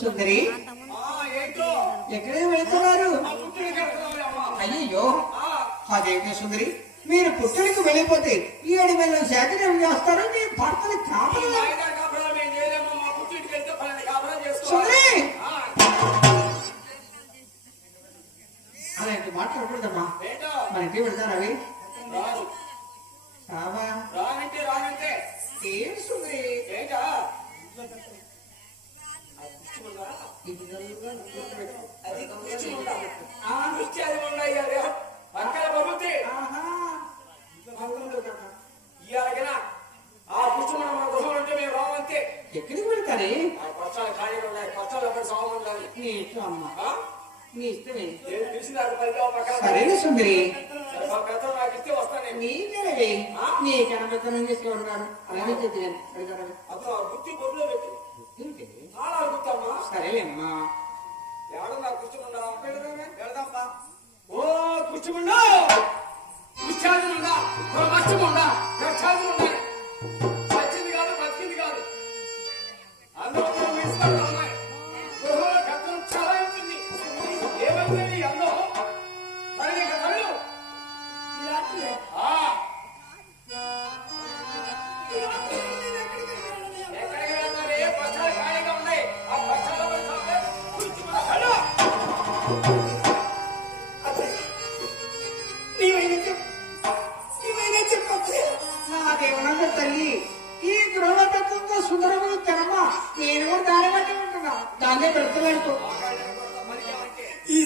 సుందరి ఎక్కడే వెళ్తున్నారు? అయ్యో అదేంటి సుందరి, మీరు పుట్టడికి వెళ్ళిపోతే 7,000 శాతం ఏం చేస్తారు? మీ భర్తని కాపలా సుందరి అలాంటి మాట్లాడకూడదమ్మా. మన ఇంటికి వెళ్తారా అవి? ఏం సుందరి ఎక్కడికి వెళ్తారే? నీ ఇష్టమే. సరేనా సుందరి, నీకే నీ కనబెత్తనం చేసుకోవడం అలాగే చెప్పాను. సరేలేమ్మా. ఓ కూర్చుండా కూర్చాదులుండా మర్చిపోండా రక్షాదులుండా వచ్చింది కాదు బతికింది కాదు అందులో అమ్మాయి గతం చాలా ఉంటుంది. ఏమైంది అందులో సరే కళ్ళు ఎక్కడికి వెళ్తారే? బస్సాలు ఖాళీగా ఉన్నాయి. ఆ బస్సాల కూర్చున్న కళ్ళు నాకేమన్నా తల్లి, ఈ గృహతత్వంతో సుందరములు తెరమా, నేను కూడా దాని బట్టి ఉంటున్నా. దాన్నే పెడతలేదు. ఈ